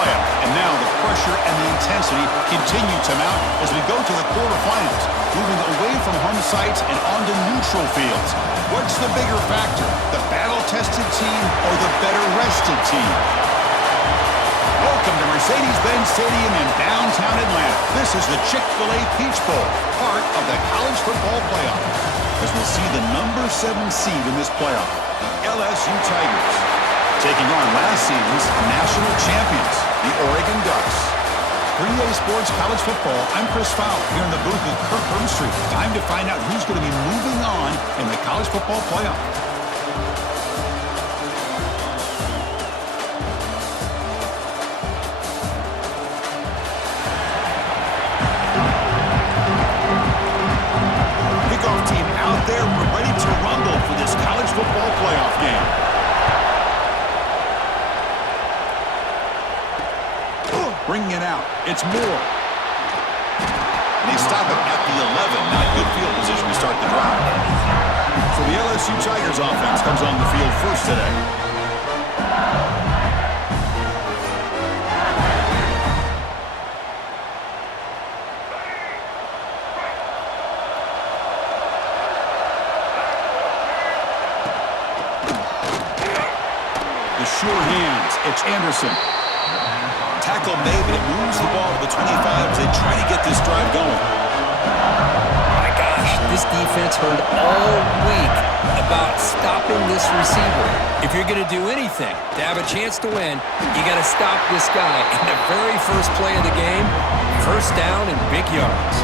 playoff, and now the pressure and the intensity continue to mount as we go to the quarterfinals, moving away from home sites and onto neutral fields. What's the bigger factor, the battle-tested team or the better-rested team? Welcome to Mercedes-Benz Stadium in downtown Atlanta. This is the Chick-fil-A Peach Bowl, part of the college football playoff, as we'll see the number 7 seed in this playoff, the LSU Tigers, taking on last season's national champions, the Oregon Ducks. For EA Sports College Football, I'm Chris Fowler here in the booth with Kirk Hermstreet. Time to find out who's going to be moving on in the college football playoff. Kickoff team out there. We're ready to rumble for this college football playoff game. Bringing it out. It's Moore. And they stop it at the 11. Not good field position to start the drive. So the LSU Tigers offense comes on the field first today. The sure hands. It's Anderson. Tackle made, but it moves the ball to the 25 as they try to get this drive going. My gosh, this defense heard all week about stopping this receiver. If you're going to do anything to have a chance to win, you got to stop this guy. In the very first play of the game, first down and big yards.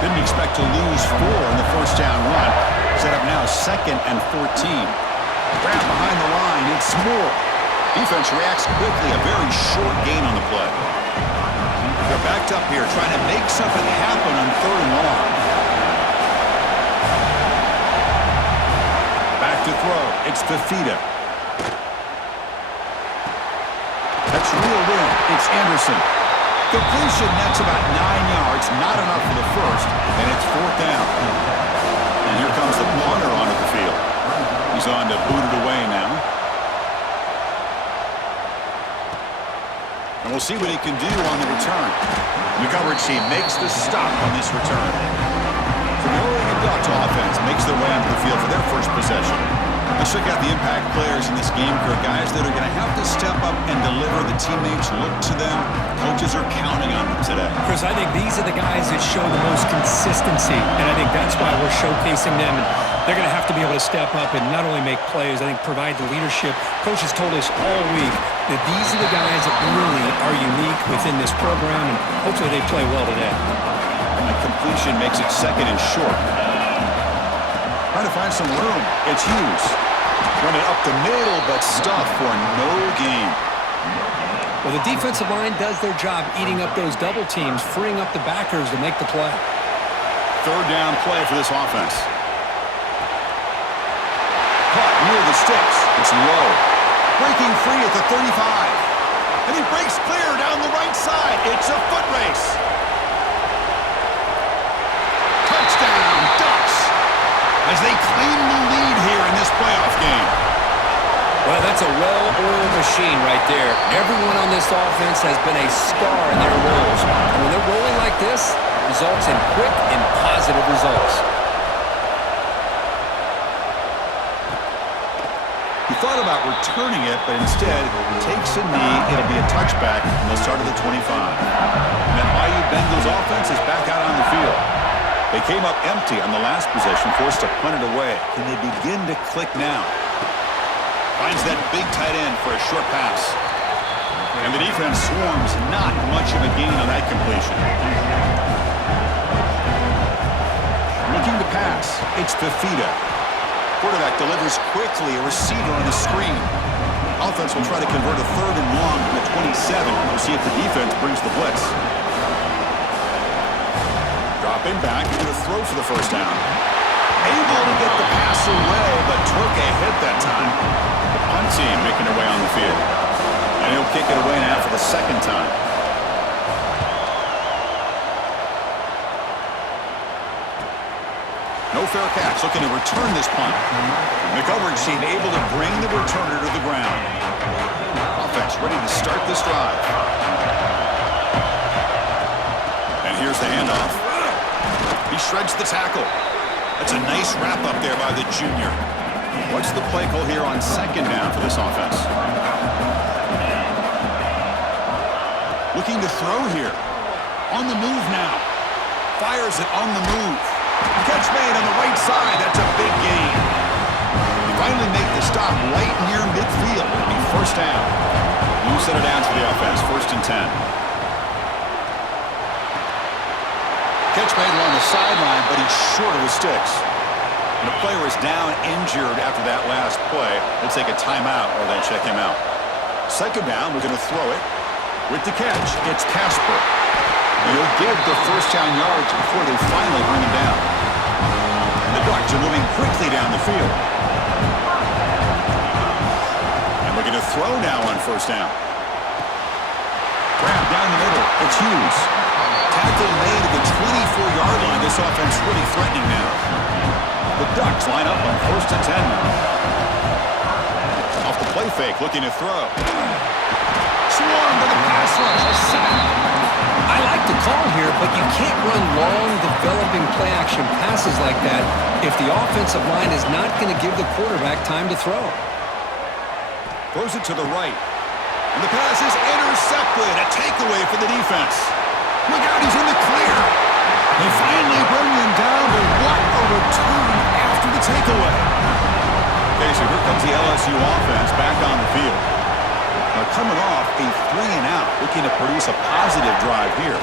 Didn't expect to lose 4 in the first down run. Set up now 2nd and 14. Grab behind the line, it's Moore. Defense reacts quickly, a very short gain on the play. They're backed up here, trying to make something happen on 3rd and long. Back to throw. It's Fafita. That's reeled in. It's Anderson. Completion nets about 9 yards, not enough for the first, and it's 4th down. And here comes the punter onto the field. He's on to boot it away now. And we'll see what he can do on the return. The coverage team makes the stop on this return. So the Oregon Ducks offense makes their way onto the field for their first possession. Let's check out the impact players in this game, Kirk. Guys that are going to have to step up and deliver. The teammates look to them. Coaches are counting on them today. Chris, I think these are the guys that show the most consistency, and I think that's why we're showcasing them. And they're going to have to be able to step up and not only make plays, I think provide the leadership. Coaches told us all week that these are the guys that really are unique within this program, and hopefully they play well today. And the completion makes it 2nd and short. Trying to find some room. It's Hughes. Running up the middle, but stuffed for no gain. Well, the defensive line does their job eating up those double teams, freeing up the backers to make the play. 3rd down play for this offense. Caught near the sticks. It's low. Breaking free at the 35. And he breaks clear down the right side. It's a foot race. Touchdown, Ducks, as they claim the lead here in this playoff game. Well, that's a well-oiled machine right there. Everyone on this offense has been a star in their roles. And when they're rolling like this, it results in quick and positive results. He thought about returning it, but instead takes a knee. It'll be a touchback, and they'll start at the 25. And that Bayou Bengals offense is back out on the field. They came up empty on the last possession, forced to punt it away. Can they begin to click now? Finds that big tight end for a short pass. And the defense swarms, not much of a gain on that completion. Looking to pass, it's Fafita. Quarterback delivers quickly, a receiver on the screen. Offense will try to convert a 3rd and long from the 27. We'll see if the defense brings the blitz. Dropping back, he's going to throw for the first down. Able to get the pass away, but took a hit that time. The punt team making their way on the field. And he'll kick it away now for the 2nd time. No fair catch, looking to return this punt. The coverage team able to bring the returner to the ground. offense ready to start this drive. And here's the handoff. He shreds the tackle. That's a nice wrap up there by the junior. What's the play call here on second down for this offense? Looking to throw here. On the move now. Fires it on the move. Catch made on the right side. That's a big gain. They finally make the stop right near midfield. It'll be first down. New set of downs for the offense. 1st and 10. Catch made along the sideline, but he's short of the sticks. And the player is down injured after that last play. They'll take a timeout or they check him out. Second down, we're going to throw it. With the catch, it's Casper. He'll give the first down yards before they finally bring him down. And the Bucs are moving quickly down the field. And we're going to throw now on first down. Grab down the middle. It's Hughes. Tackle made at the 24-yard line. This offense really threatening now. The Ducks line up on 1st and 10 now. Off the play fake, looking to throw. Swarmed by the pass rush. A sack. I like the call here, but you can't run long, developing play-action passes like that if the offensive line is not going to give the quarterback time to throw. Throws it to the right. And the pass is intercepted. A takeaway for the defense. Look out, he's in the clear. They finally bring him down, but what a return after the takeaway. Okay, so here comes the LSU offense back on the field. Now coming off a 3-and-out, looking to produce a positive drive here.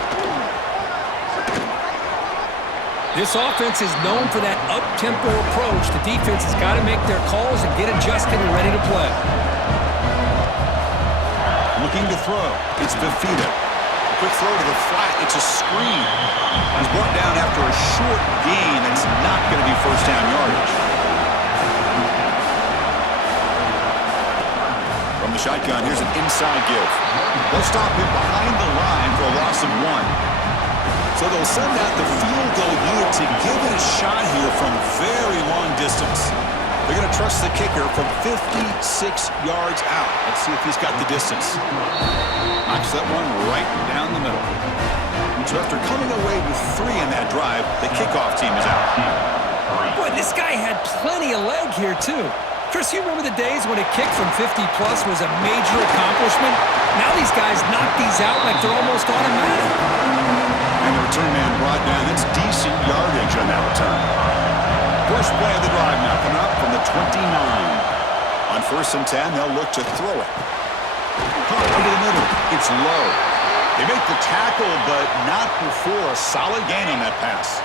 This offense is known for that up-tempo approach. The defense has got to make their calls and get adjusted and ready to play. Looking to throw. It's Fifita. Quick throw to the flat. It's a screen. He's brought down after a short gain. That's not going to be first down yardage. From the shotgun, here's an inside give. They'll stop him behind the line for a loss of 1. So they'll send out the field goal unit to give it a shot here from very long distance. They're going to trust the kicker from 56 yards out. Let's see if he's got the distance. Knocks that one right down the middle. So after coming away with 3 in that drive, the kickoff team is out. Boy, this guy had plenty of leg here, too. Chris, you remember the days when a kick from 50-plus was a major accomplishment? Now these guys knock these out like they're almost automatic. And the return man brought down. That's decent yardage on that return. First play of the drive now coming up from the 29. On 1st and 10, they'll look to throw it. Pop into the middle. It's low. They make the tackle, but not before a solid gain on that pass.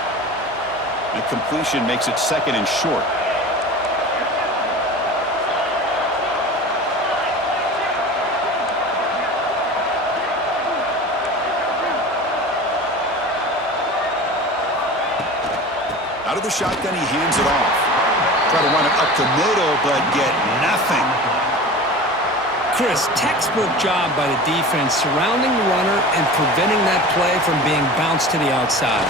That completion makes it 2nd and short. Out of the shotgun, he hands it off. Try to run it up the middle, but get nothing. Chris, textbook job by the defense surrounding the runner and preventing that play from being bounced to the outside.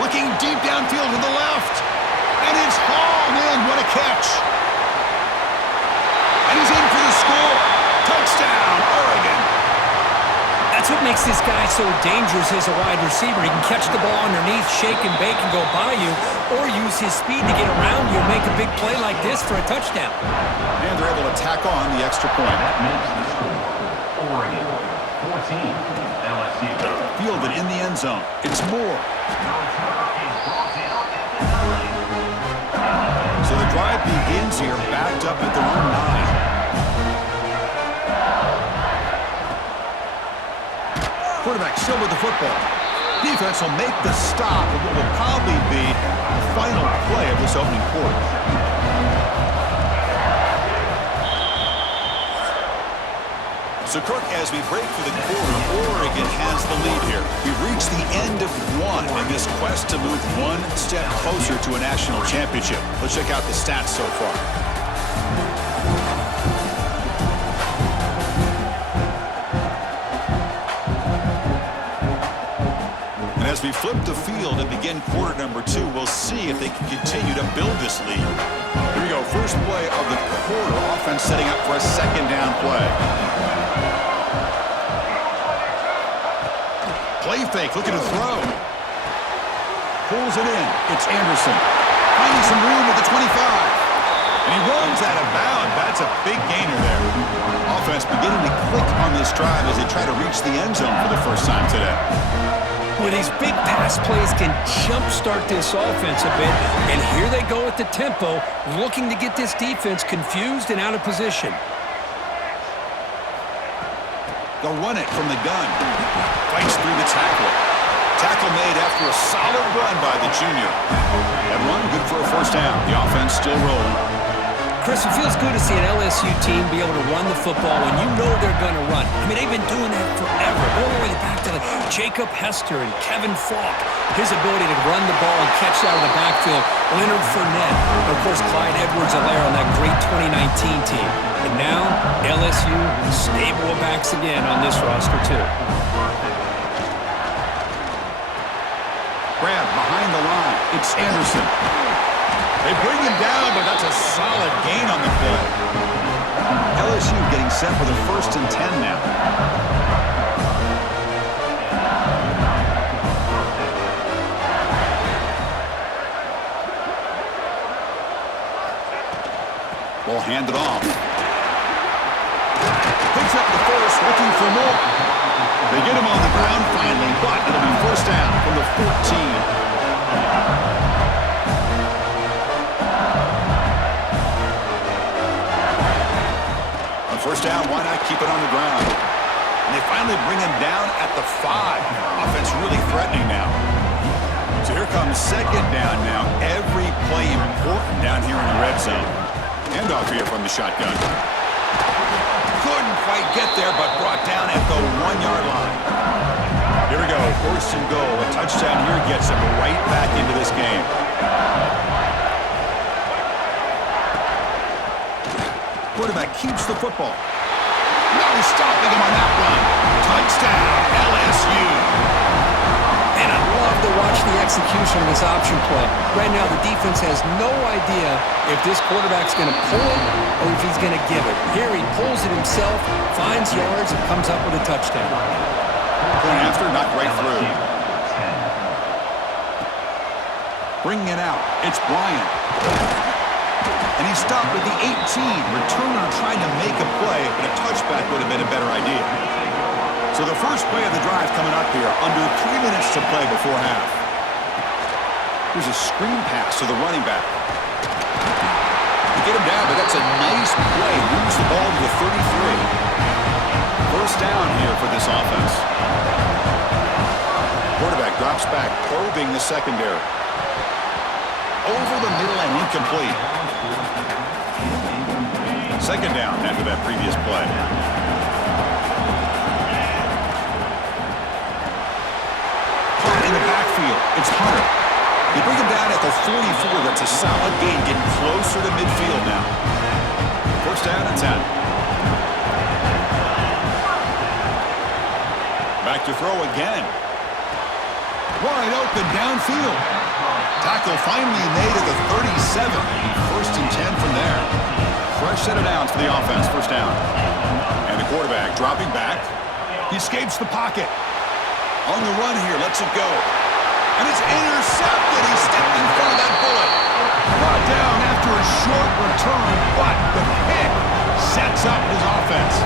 Looking deep downfield to the left. And it's hauled in. What a catch. And he's in for the score. Touchdown, Oregon. That's what makes this guy so dangerous as a wide receiver. He can catch the ball underneath, shake and bake and go by you, or use his speed to get around you and make a big play like this for a touchdown. And they're able to tack on the extra point. That makes the score Oregon 14, LSU. Fielded in the end zone. It's Moore. So the drive begins here, backed up at their own 9. Quarterback still with the football. Defense will make the stop of what will probably be the final play of this opening quarter. So, Kirk, as we break for the quarter, Oregon has the lead here. We've reached the end of 1 in this quest to move 1 step closer to a national championship. Let's check out the stats so far. As we flip the field and begin quarter number 2, we'll see if they can continue to build this lead. Here we go. First play of the quarter. Offense setting up for a 2nd down play. Play fake, looking to throw. Pulls it in. It's Anderson. Finding some room at the 25. And he runs out of bounds. That's a big gainer there. Offense beginning to click on this drive as they try to reach the end zone for the first time today. Well, these big pass plays can jumpstart this offense a bit. And here they go at the tempo, looking to get this defense confused and out of position. They'll run it from the gun. Fights through the tackle. Tackle made after a solid run by the junior. That run good for a first down. The offense still rolling. Chris, it feels good to see an LSU team be able to run the football when you know they're going to run. I mean, they've been doing that forever. All the way back to Jacob Hester and Kevin Falk. His ability to run the ball and catch out of the backfield. Leonard Fournette. And, of course, Clyde Edwards-Helaire on that great 2019 team. And now, LSU, stable of backs again on this roster, too. Grab behind the line. It's Anderson. They bring him down, but that's a solid gain on the play. LSU getting set for the 1st and 10 now. Ball handed off. Picks up the first, looking for more. They get him on the ground finally, but it'll be first down from the 14. On first down, why not keep it on the ground? And they finally bring him down at the 5. Offense really threatening now. So here comes second down now. Every play important down here in the red zone. Handoff here from the shotgun. Couldn't quite get there, but brought down at the 1-yard line. Here we go, 1st and goal. A touchdown here gets them right back into this game. Quarterback keeps the football. No stopping him on that run. Touchdown, LSU. And I love to watch the execution of this option play. Right now, the defense has no idea if this quarterback's going to pull it or if he's going to give it. Here he pulls it himself, finds yards, and comes up with a touchdown. Going after, knocked right through. Bringing it out, it's Bryant. And he stopped at the 18. Returner trying to make a play, but a touchback would have been a better idea. So the first play of the drive coming up here, under 3 minutes to play before half. Here's a screen pass to the running back. They get him down, but that's a nice play. Moves the ball to the 33. First down here for this offense. Quarterback drops back, probing the secondary. Over the middle and incomplete. Second down after that previous play. Caught in the backfield. It's Hunter. They bring him down at the 44. That's a solid gain, getting closer to midfield now. First down and 10. Back to throw again. Wide open downfield. Tackle finally made at the 37. First and 10 from there. Fresh set of downs for the offense. First down. And the quarterback dropping back. He escapes the pocket. On the run here. Lets it go. And it's intercepted. He stepped in front of that bullet. Brought down after a short return, but the pick sets up his offense.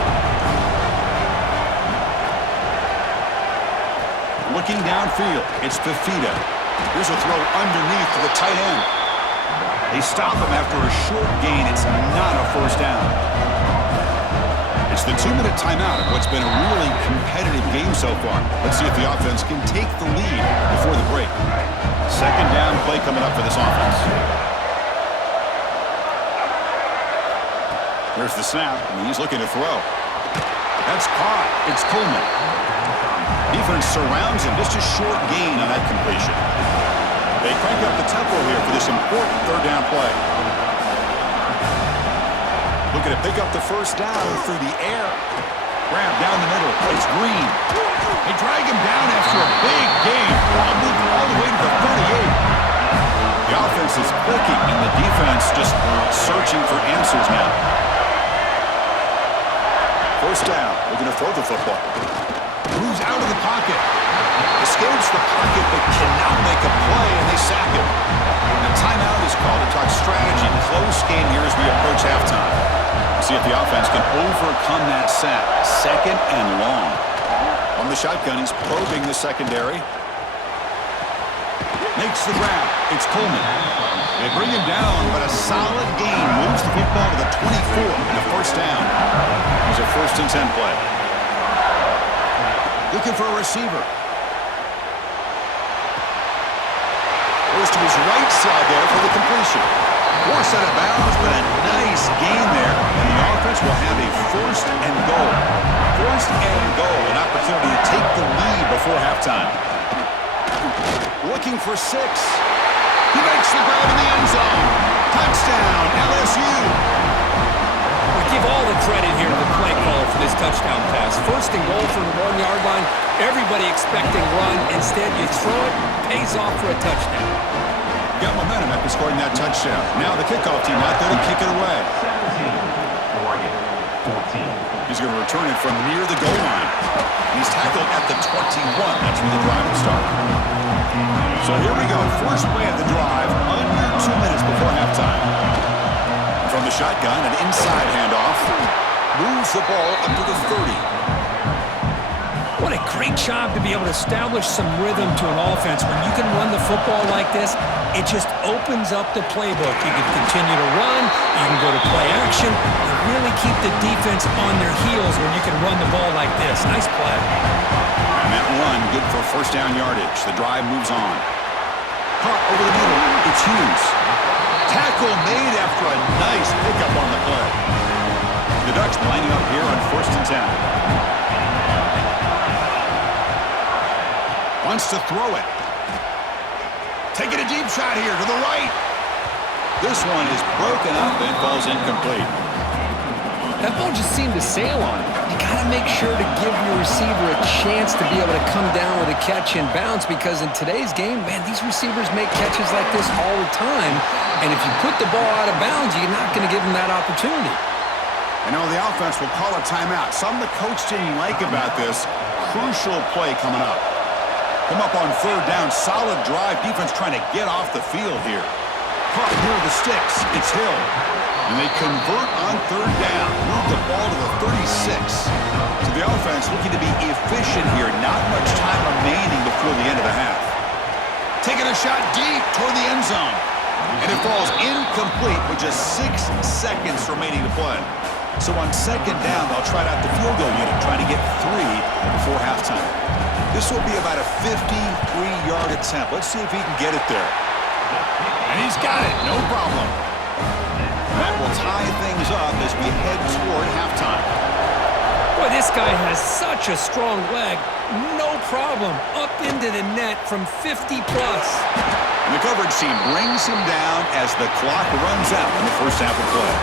Looking downfield, it's Fafita. Here's a throw underneath to the tight end. They stop him after a short gain. It's not a first down. It's the 2-minute timeout of what's been a really competitive game so far. Let's see if the offense can take the lead before the break. Second down play coming up for this offense. There's the snap, and he's looking to throw. That's caught. It's Coleman. Defense surrounds him. Just a short gain on that completion. They crank up the tempo here for this important third down play. Looking to pick up the first down through the air. Grab down the middle. It's Green. They drag him down after a big gain. Ball moved all the way to the 38. The offense is clicking, and the defense just searching for answers now. First down. Looking to throw the football. Moves out of the pocket. The hits the pocket but cannot make a play, and they sack him. A timeout is called to talk strategy. Close game here as we approach halftime. See if the offense can overcome that sack. Second and long. On the shotgun, he's probing the secondary. Makes the grab. It's Coleman. They bring him down, but a solid gain moves the football to the 24 and a first down. It was a 1st and 10 play. Looking for a receiver. Goes to his right side there for the completion. Forced out of bounds, but a nice gain there, and the offense will have a 1st and goal. 1st and goal, an opportunity to take the lead before halftime. Looking for 6. He makes the grab in the end zone. Touchdown, LSU. We give all the credit here to the play caller for this touchdown pass. 1st and goal from the 1-yard line. Everybody expecting run. Instead, you throw it, pays off for a touchdown. Got momentum after scoring that touchdown. Now the kickoff team out there to kick it away. 17, Oregon, 14. He's going to return it from near the goal line. He's tackled at the 21. That's where the drive will start. So here we go. First play of the drive, under 2 minutes before halftime. From the shotgun, an inside handoff. Moves the ball up to the 30. What a great job to be able to establish some rhythm to an offense. When you can run the football like this, it just opens up the playbook. You can continue to run, you can go to play action, and really keep the defense on their heels when you can run the ball like this. Nice play. And that run, good for 1st down yardage. The drive moves on. Caught over the middle, it's Hughes. Tackle made after a nice pickup on the play. The Ducks lining up here on 1st and 10. Wants to throw it. Taking a deep shot here to the right. This one is broken up and falls incomplete. That ball just seemed to sail on him. You got to make sure to give your receiver a chance to be able to come down with a catch and bounce, because in today's game, man, these receivers make catches like this all the time. And if you put the ball out of bounds, you're not going to give them that opportunity. I know the offense will call a timeout. Something the coach didn't like about this. Crucial play coming up. Come up on 3rd down. Solid drive. Defense trying to get off the field here. Caught near the sticks. It's Hill. And they convert on 3rd down. Move the ball to the 36. So the offense looking to be efficient here. Not much time remaining before the end of the half. Taking a shot deep toward the end zone. And it falls incomplete with just 6 seconds remaining to play. So on 2nd down, they'll try out the field goal unit, trying to get 3 before halftime. This will be about a 53-yard attempt. Let's see if he can get it there. And he's got it, no problem. That will tie things up as we head toward halftime. Boy, this guy has such a strong leg. No problem. Up into the net from 50-plus. And the coverage team brings him down as the clock runs out in the 1st half of play.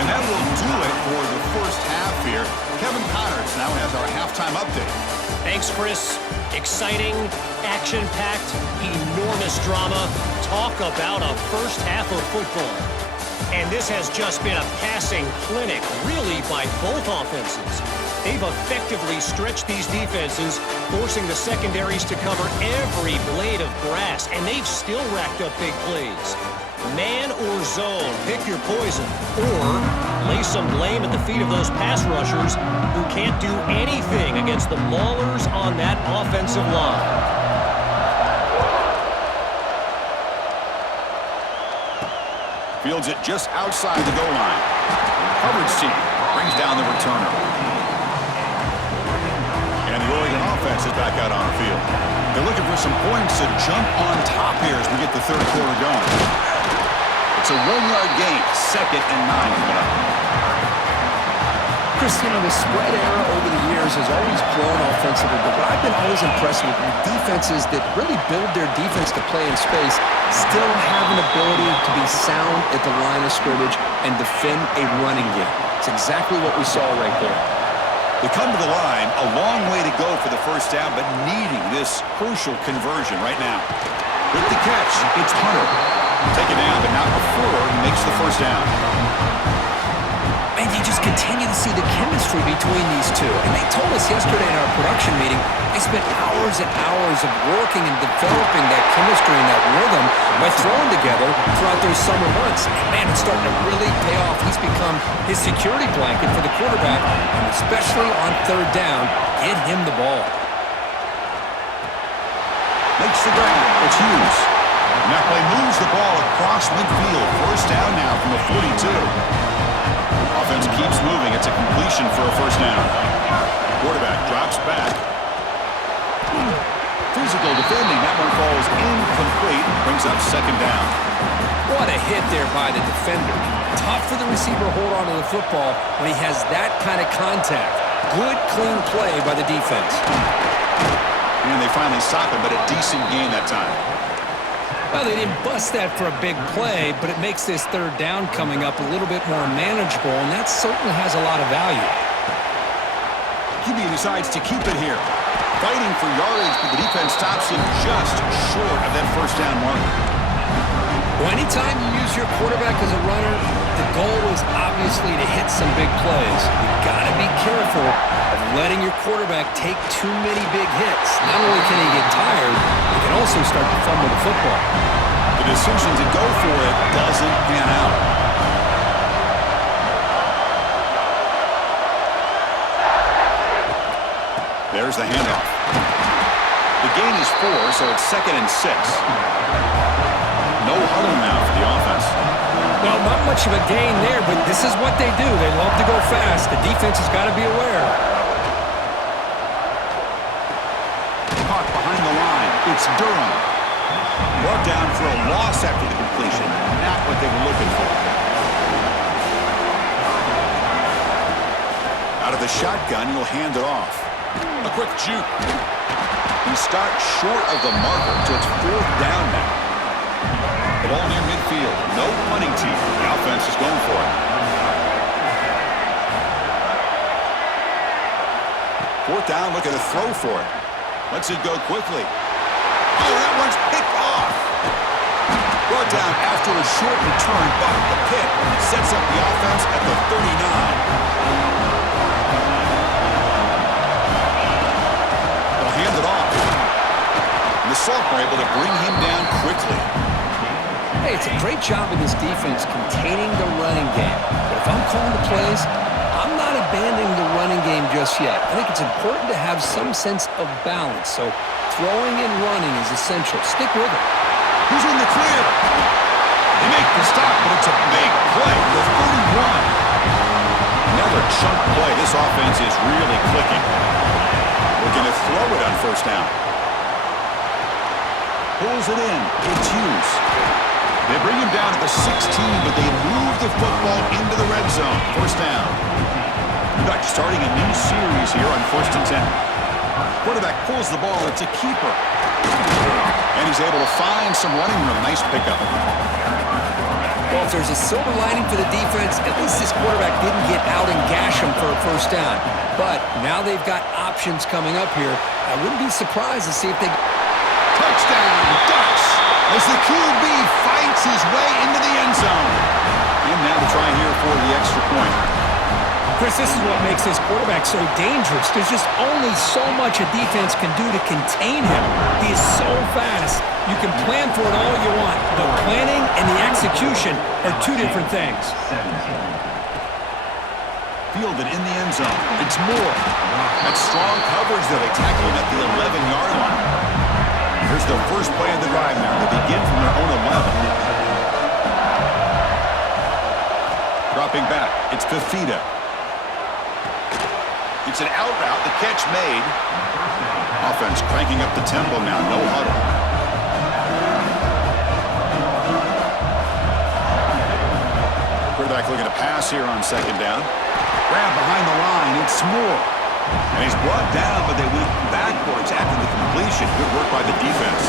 And that will do it for the 1st half here. Kevin Connors now has our halftime update. Thanks, Chris. Exciting, action-packed, enormous drama. Talk about a 1st half of football. And this has just been a passing clinic, really, by both offenses. They've effectively stretched these defenses, forcing the secondaries to cover every blade of grass, and they've still racked up big plays. Man or zone, pick your poison, or lay some blame at the feet of those pass rushers who can't do anything against the maulers on that offensive line. Fields it just outside the goal line. Coverage team brings down the returner. And the Oregon offense is back out on the field. They're looking for some points to jump on top here as we get the 3rd quarter going. It's a 1-yard gain, 2nd and 9 coming up. Chris, you know, the spread era over the years has always grown offensively, but what I've been always impressed with defenses that really build their defense to play in space still have an ability to be sound at the line of scrimmage and defend a running game. It's exactly what we saw right there. They come to the line, a long way to go for the 1st down, but needing this crucial conversion right now. With the catch, it's Hunter. Taken down, but not before he makes the 1st down. And you just continue to see the chemistry between these two. And they told us yesterday in our production meeting, they spent hours and hours of working and developing that chemistry and that rhythm by throwing together throughout those summer months. And man, it's starting to really pay off. He's become his security blanket for the quarterback, and especially on third down, get him the ball. Makes the grab. It's Hughes. And that play moves the ball across midfield. First down now from the 42. Offense keeps moving. It's a completion for a first down. Quarterback drops back. Physical defending. That one falls incomplete. Brings up second down. What a hit there by the defender. Tough for the receiver to hold on to the football when he has that kind of contact. Good, clean play by the defense. And they finally stop him, but a decent gain that time. Well, they didn't bust that for a big play, but it makes this third down coming up a little bit more manageable, and that certainly has a lot of value. QB decides to keep it here. Fighting for yardage, but the defense stops him just short of that first down marker. Well, anytime you use your quarterback as a runner, the goal is obviously to hit some big plays. You've got to be careful of letting your quarterback take too many big hits. Not only can he get tired, he can also start to fumble the football. The decision to go for it doesn't pan out. There's the handoff. The gain is 4, so it's 2nd and 6. No huddle now for the offense. Well, not much of a gain there, but this is what they do. They love to go fast. The defense has got to be aware. Caught behind the line. It's Durham. Brought down for a loss after the completion. Not what they were looking for. Out of the shotgun, he'll hand it off. A quick juke. He starts short of the marker, so it's 4th down now. The ball near midfield. No punting team. The offense is going for it. 4th down, looking to throw for it. Lets it go quickly. Oh, that one's picked off. Brought down after a short return, but the pick sets up the offense at the 39. They'll hand it off. And the Sophomore able to bring him down quickly. Hey, it's a great job of this defense containing the running game. But if I'm calling the plays, I'm not abandoning the running game just yet. I think it's important to have some sense of balance. So throwing and running is essential. Stick with it. Who's in the clear? They make the stop, but it's a big play for 41. Another chunk play. This offense is really clicking. Looking to throw it on first down. Pulls it in. It's Hughes. They bring him down at the 16, but they move the football into the red zone. First down. Back starting a new series here on 1st and 10. Quarterback pulls the ball. It's a keeper. And he's able to find some running room. Nice pickup. Well, if there's a silver lining for the defense, at least this quarterback didn't get out and gash him for a first down. But now they've got options coming up here. I wouldn't be surprised to see if they... Touchdown, Ducks, as the QB fights his way into the end zone. And now to try here for the extra point. Chris, this is what makes this quarterback so dangerous. There's just only so much a defense can do to contain him. He is so fast. You can plan for it all you want. The planning and the execution are two different things. Fielded in the end zone. It's Moore. That's strong coverage, though. They tackle him at the 11-yard line. Here's the first play of the drive now. They begin from their own 11. Dropping back. It's Fafita. It's an out route. The catch made. Offense cranking up the tempo now. No huddle. Quarterback looking to pass here on second down. Grab behind the line. It's Moore. And he's brought down, but they went backwards after the completion. Good work by the defense.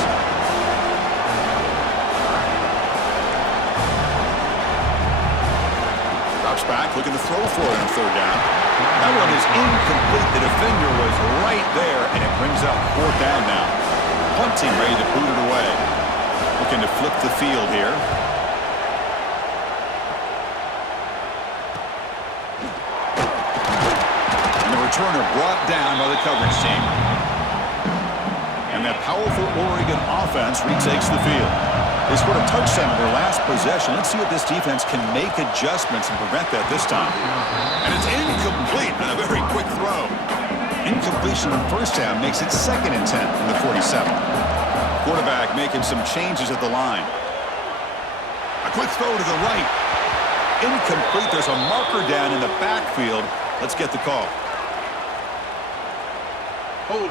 Drops back, looking to throw for it on third down. That one is incomplete. The defender was right there, and it brings up 4th down now. Punting, ready to boot it away. Looking to flip the field here. returner brought down by the coverage team. And that powerful Oregon offense retakes the field. They scored a touchdown in their last possession. Let's see if this defense can make adjustments and prevent that this time. And it's incomplete on a very quick throw. Incompletion on first down makes it 2nd and 10 from the 47. Quarterback making some changes at the line. A quick throw to the right. Incomplete. There's a marker down in the backfield. Let's get the call. Will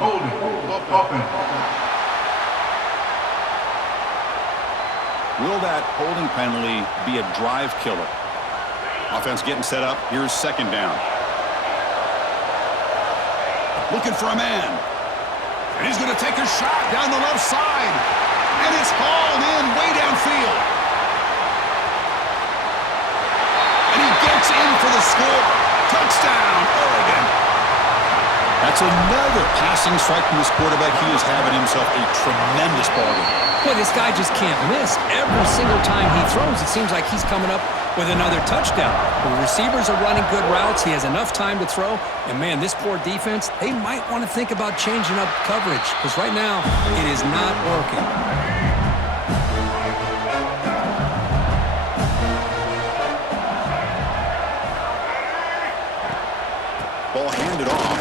that holding penalty be a drive killer? Offense getting set up. Here's 2nd down. Looking for a man. And he's going to take a shot down the left side. And it's hauled in way downfield. And he gets in for the score. Touchdown, Oregon. That's another passing strike from this quarterback. He is having himself a tremendous ball game. Boy, this guy just can't miss. Every single time he throws, it seems like he's coming up with another touchdown. The receivers are running good routes. He has enough time to throw. And, man, this poor defense, they might want to think about changing up coverage because right now it is not working. Ball handed off.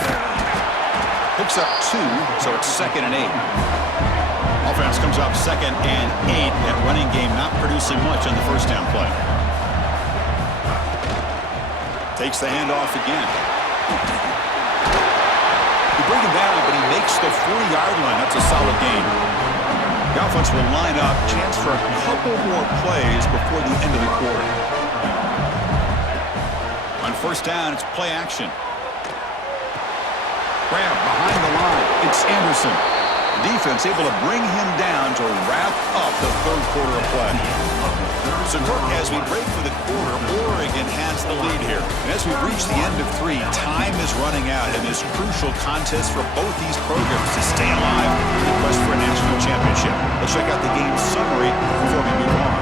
Picks up 2, so it's 2nd and 8. Offense comes up 2nd and 8. That running game not producing much on the first down play. Takes the handoff again. You bring him down, but he makes the 40-yard line. That's a solid gain. The offense will line up. Chance for a couple more plays before the end of the quarter. On first down, it's play action. Grab behind the line. It's Anderson. The defense able to bring him down to wrap up the 3rd quarter of play. So, Kirk, as we break for the quarter, Oregon has the lead here. And as we reach the end of 3, time is running out in this crucial contest for both these programs to stay alive in the quest for a national championship. Let's check out the game summary before we move on.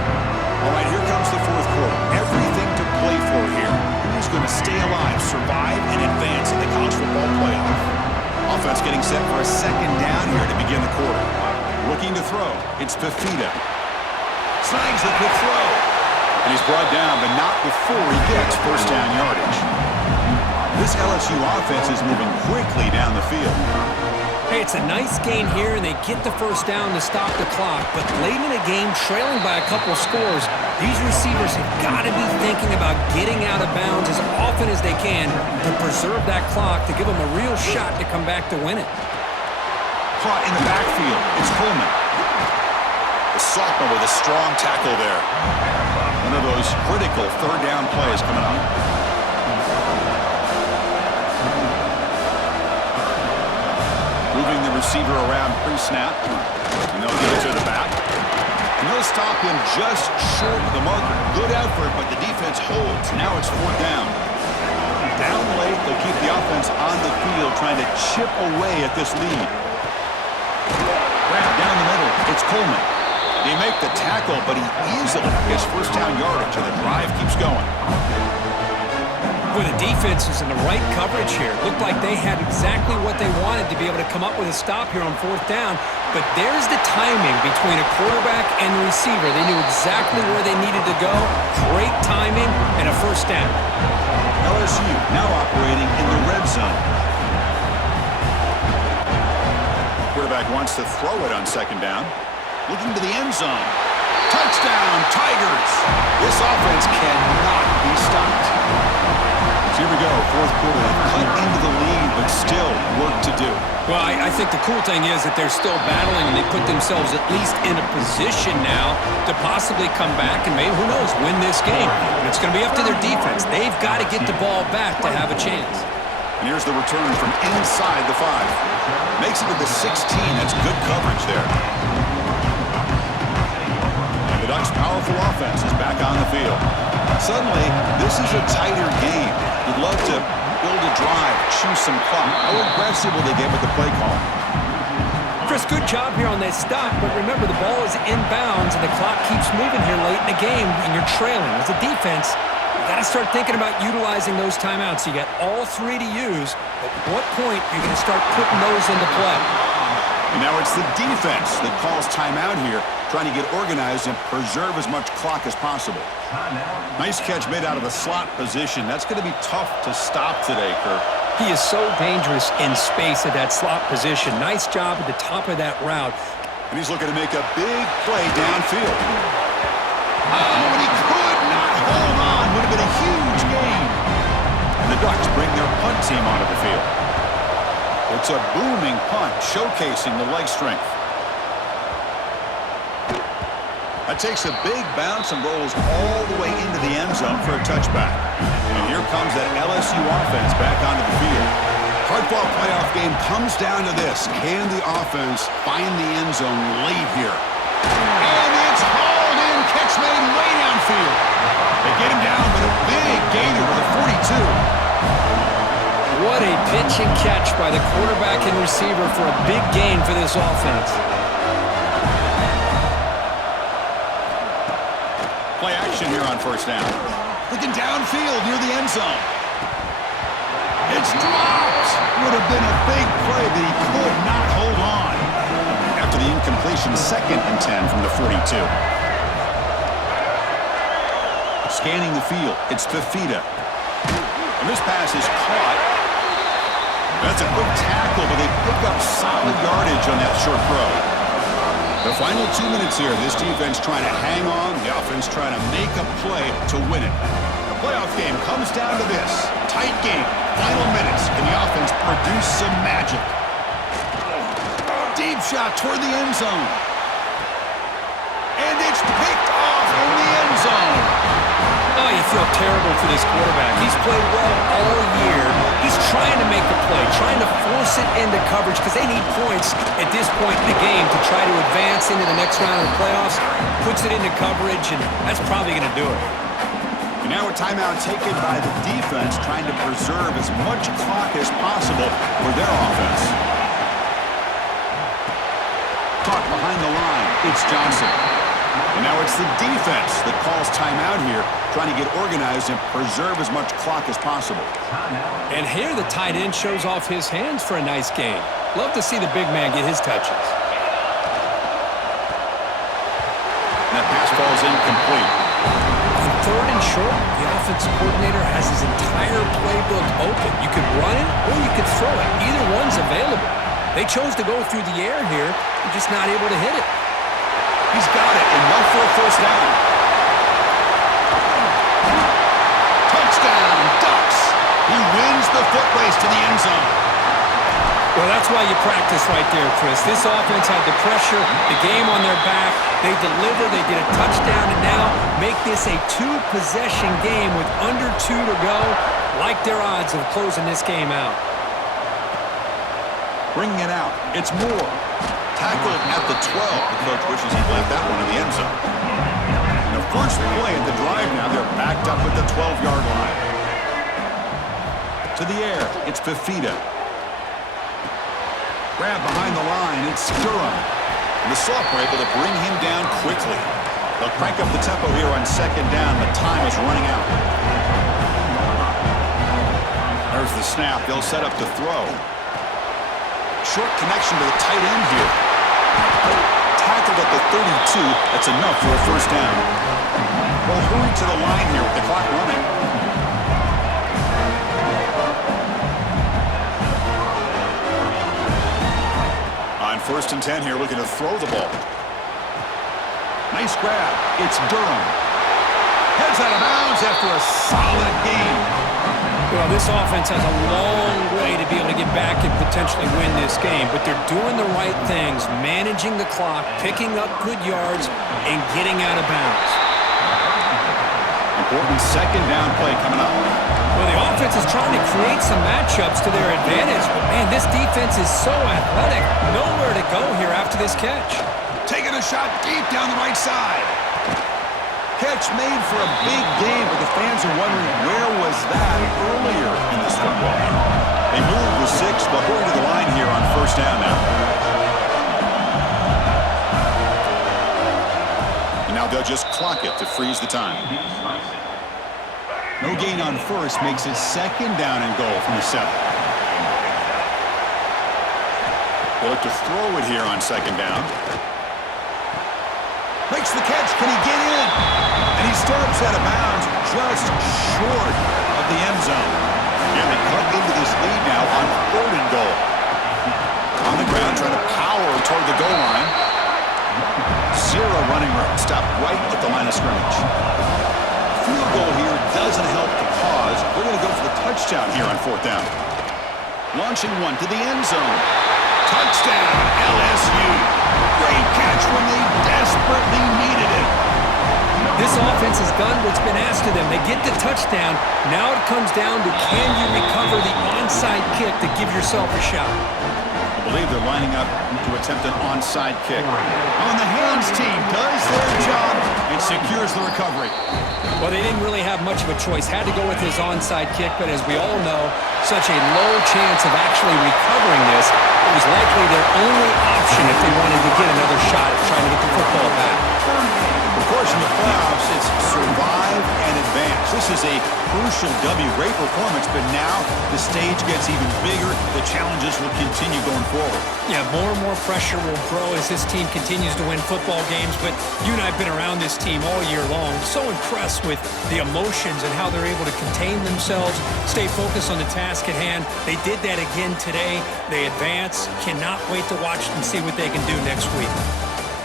All right, here comes the 4th quarter. Everything to play for here. Who's going to stay alive, survive, and advance in the college football playoff? Offense getting set for a 2nd down here to begin the quarter. Looking to throw. It's Fafita. Snags the quick throw. And he's brought down, but not before he gets first down yardage. This LSU offense is moving quickly down the field. Hey, it's a nice gain here, and they get the first down to stop the clock. But late in the game, trailing by a couple scores, these receivers have got to be thinking about getting out of bounds as often as they can to preserve that clock, to give them a real shot to come back to win it. Caught in the backfield. It's Coleman. The sophomore with a strong tackle there. One of those critical 3rd down plays coming up. Moving the receiver around pre-snap. And they'll give it to the back. And they'll stop him just short of the marker. Good effort, but the defense holds. Now it's 4th down. Down late, they'll keep the offense on the field trying to chip away at this lead. Wrap down the middle. It's Coleman. They make the tackle, but he easily gets first down yardage, and the drive keeps going. Boy, the defense is in the right coverage here. Looked like they had exactly what they wanted to be able to come up with a stop here on 4th down. But there's the timing between a quarterback and the receiver. They knew exactly where they needed to go. Great timing and a first down. LSU now operating in the red zone. Quarterback wants to throw it on 2nd down. Looking to the end zone. Touchdown, Tigers! This offense cannot be stopped. Here we go, 4th quarter. They've cut into the lead, but still work to do. Well, I think the cool thing is that they're still battling, and they put themselves at least in a position now to possibly come back and maybe, who knows, win this game. But it's going to be up to their defense. They've got to get the ball back to have a chance. And here's the return from inside the 5. Makes it to the 16. That's good coverage there. And the Ducks' powerful offense is back on the field. Suddenly, this is a tighter game. You'd love to build a drive, choose some clock. How aggressive will they get with the play call? Chris, good job here on that stop, but remember, the ball is inbounds, and the clock keeps moving here late in the game, and you're trailing. As a defense, You got to start thinking about utilizing those timeouts. You got all three to use. At what point are you going to start putting those into play? And now it's the defense that calls timeout here, trying to get organized and preserve as much clock as possible. Nice catch made out of the slot position. That's going to be tough to stop today, Kirk. He is so dangerous in space at that slot position. Nice job at the top of that route. And he's looking to make a big play downfield. Oh, and he could not hold on. Would have been a huge gain. And the Ducks bring their punt team onto the field. It's a booming punt, showcasing the leg strength. That takes a big bounce and rolls all the way into the end zone for a touchback. And here comes that LSU offense back onto the field. Hardball playoff game comes down to this. Can the offense find the end zone late here? And it's hauled in. Catch made way downfield. They get him down with a big gainer with a 42. What a pitch and catch by the quarterback and receiver for a big gain for this offense. Play action here on first down. Looking downfield near the end zone. It's dropped. Would have been a big play, but he could not hold on. After the incompletion, 2nd and 10 from the 42. Scanning the field, it's Fafita. And this pass is caught. That's a quick tackle, but they pick up solid yardage on that short throw. The final 2 minutes here, this defense trying to hang on, the offense trying to make a play to win it. The playoff game comes down to this. Tight game, final minutes. Can the offense produce some magic? Deep shot toward the end zone. And it's picked off in the end zone. Oh, you feel terrible for this quarterback. He's played well all year. He's trying to make the play, trying to force it into coverage because they need points at this point in the game to try to advance into the next round of the playoffs. Puts it into coverage, and that's probably going to do it. And now a timeout taken by the defense, trying to preserve as much clock as possible for their offense. Caught behind the line, it's Johnson. And now it's the defense that calls timeout here, trying to get organized and preserve as much clock as possible. And here the tight end shows off his hands for a nice game. Love to see the big man get his touches. And that pass falls incomplete. On 3rd and short, the offensive coordinator has his entire playbook open. You could run it or you could throw it. Either one's available. They chose to go through the air here. They're just not able to hit it. He's got it, enough for a first down. Touchdown, Ducks. He wins the foot race to the end zone. Well, that's why you practice right there, Chris. This offense had the pressure, the game on their back. They deliver, they get a touchdown, and now make this a 2-possession game with under 2 to go. Like their odds of closing this game out. Bringing it out, it's Moore. Tackled at the 12. The coach wishes he'd left that one in the end zone. And the first play of the drive now, they're backed up at the 12-yard line. To the air, it's Fafita. Grab behind the line, it's Durham. And the Soft are able to bring him down quickly. They'll crank up the tempo here on 2nd down. The time is running out. There's the snap. They'll set up the throw. Short connection to the tight end here. Tackled at the 32. That's enough for a first down. Well, hurry to the line here with the clock running. On 1st and 10 here, looking to throw the ball. Nice grab. It's Durham. Heads out of bounds after a solid game. Well, this offense has a long way to be able to get back and potentially win this game, but they're doing the right things, managing the clock, picking up good yards, and getting out of bounds. Important 2nd down play coming up. Well, the offense is trying to create some matchups to their advantage, but man, this defense is so athletic. Nowhere to go here after this catch. Taking a shot deep down the right side. Catch made for a big game, but the fans are wondering where was that earlier in this football game. They move the 6, but hurry to the line here on 1st down now. And now they'll just clock it to freeze the time. No gain on first makes it second down and goal from the 7. They look to throw it here on second down. Makes the catch. Can he get in? And he steps out of bounds just short of the end zone. And they cut into this lead now on 3rd and goal. On the ground, trying to power toward the goal line. 0 running room. Stop right at the line of scrimmage. Field goal here doesn't help the cause. We're going to go for the touchdown here on 4th down. Launching one to the end zone. Touchdown, LSU. Great catch when they desperately needed it. This offense has done what's been asked of them. They get the touchdown. Now it comes down to can you recover the onside kick to give yourself a shot. I believe they're lining up to attempt an onside kick. On the hands team does their job and secures the recovery. Well, they didn't really have much of a choice. Had to go with his onside kick, but as we all know, such a low chance of actually recovering this. It was likely their only option if they wanted to get another shot at trying to get the football back. Of course, in the playoffs, it's survive and advance. This is a crucial W. Great performance, but now the stage gets even bigger. The challenges will continue going forward. Yeah, more and more pressure will grow as this team continues to win football games, but you and I have been around this team all year long. So impressed with the emotions and how they're able to contain themselves, stay focused on the task at hand. They did that again today. They advance. Cannot wait to watch them see what they can do next week.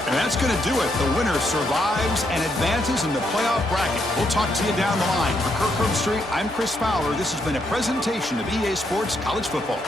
And that's going to do it. The winner survives and advances in the playoff bracket. We'll talk to you down the line. For Kirk Herbstreit, I'm Chris Fowler. This has been a presentation of EA Sports College Football.